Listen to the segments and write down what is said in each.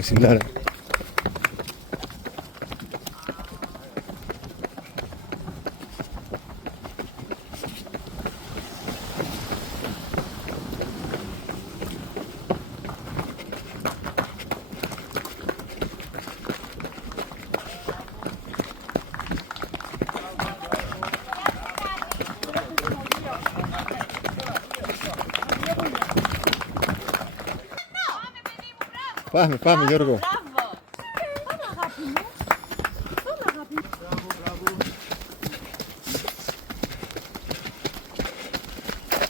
Σιλάρα. Πάμε Γιώργο. Πάμε αγάπη μου. Πάμε αγάπη μου.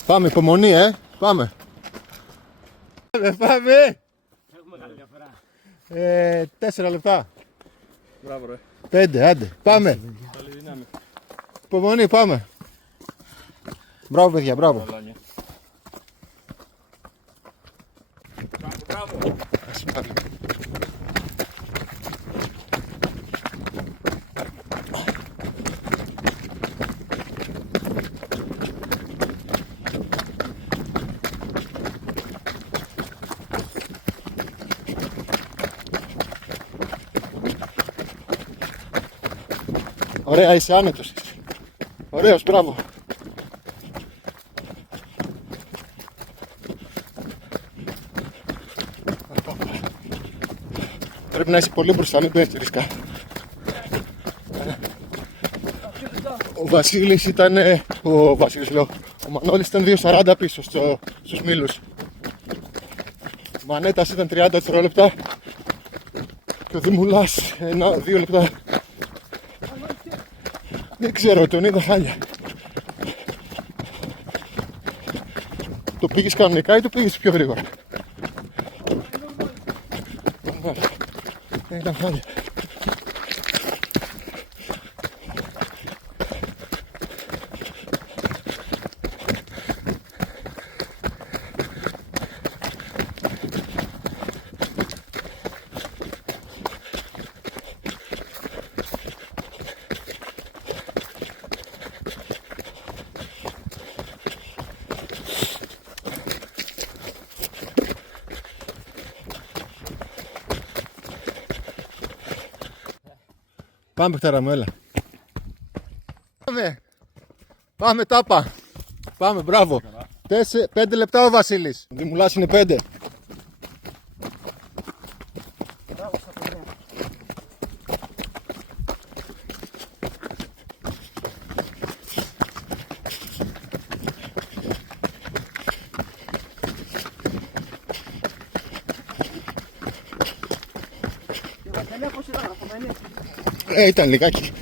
Πάμε, υπομονή, πάμε. Πάμε. Έχουμε καλή διαφορά. 4 λεπτά. Μπράβο ρε. 5, άντε. Πάμε. Καλή δύναμη. Υπομονή, πάμε. Μπράβο παιδιά, μπράβο. Μπράβο. Ωραία, είσαι άνετος. Ωραίος, μπράβο. Πρέπει να είσαι πολύ μπροστά, μην παίρνεις ρίσκα. Ο Βασίλης ήταν, ο Μανώλης ήταν 2.40 πίσω στους μήλους. Ο Μανέτας ήταν 30 δευτερόλεπτα και ο Δημουλάς 1-2 λεπτά. Δεν ξέρω, τον είδα χάλια. Το πήγες κανονικά ή το πήγες πιο γρήγορα? Δεν ήταν χάλια. Πάμε παιχτάρα μου, έλα. Πάμε τάπα. Πάμε, μπράβο. 5 λεπτά ο Βασίλης. Ο Δημουλάς είναι 5. Ήταν λιγάκι.